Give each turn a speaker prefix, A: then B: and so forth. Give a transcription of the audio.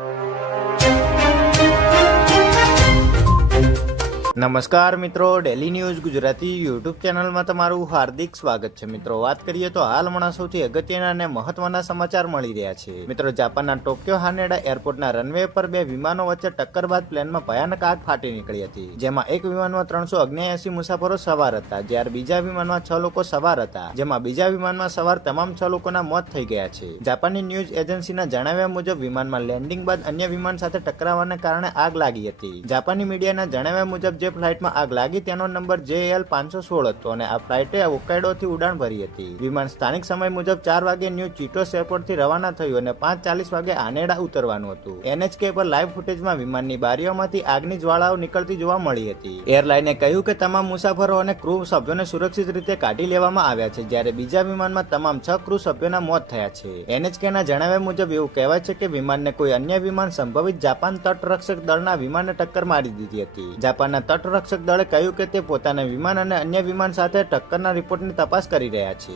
A: you. નમસ્કાર મિત્રો daily news Gujarati YouTube ચેનલમાં તમારું હાર્દિક સ્વાગત છે. મિત્રો, વાત કરીએ તો હાલ હમણાં સૌથી અગત્યના અને મહત્વના સમાચાર મળી રહ્યા છે. મિત્રો, જાપાનના ટોક્યો હાનેડા એરપોર્ટના રનવે પર બે વિમાનો વચ્ચે ટક્કર બાદ પ્લેનમાં ભયાનક આગ ફાટી નીકળી હતી, જેમાં એક વિમાનમાં ત્રણસો અગ્નેએસી મુસાફરો સવાર હતા, જ્યારે બીજા વિમાનમાં છ લોકો સવાર હતા, જેમાં બીજા વિમાનમાં સવાર તમામ છ લોકોના મોત થઈ ગયા છે. જાપાનની ન્યૂઝ એજન્સીના જણાવ્યા મુજબ, વિમાનમાં લેન્ડિંગ બાદ અન્ય વિમાન સાથે ટકરાવાને કારણે આગ લાગી હતી. જાપાની મીડિયાના જણાવ્યા મુજબ જે ફ્લાઇટમાં આગ લાગી તેનો નંબર જેએલ પાંચસો સોળ હતો અને આ ફ્લાઇટે હોકાઇડોથી ઉડાન ભરી હતી. વિમાન સ્થાનિક સમય મુજબ ચાર વાગે ન્યૂ ચીટોસ એરપોર્ટથી રવાના થયું અને પાંચ ચાલીસ વાગે આનેડા ઉતરવાનું હતું. એનએચકે પર લાઈવ ફૂટેજમાં વિમાનની બારીઓમાંથી આગની જ્વાળાઓ નીકળતી જોવા મળી હતી. એરલાઈને કહ્યું કે તમામ મુસાફરો અને ક્રૂ સભ્યોને સુરક્ષિત રીતે કાઢી લેવામાં આવ્યા છે, જ્યારે બીજા વિમાનમાં તમામ છ ક્રૂ સભ્યોના મોત થયા છે. એનએચકેના જણાવ્યા મુજબ એવું કહેવાય છે કે વિમાનને કોઈ અન્ય વિમાન સંભવિત જાપાન તટરક્ષક દળના વિમાનને ટક્કર મારી દીધી હતી. જાપાનના તટરક્ષક દળે કહ્યું કે તે પોતાના વિમાન અને અન્ય વિમાન સાથે ટક્કરના રિપોર્ટની તપાસ કરી રહ્યા છે.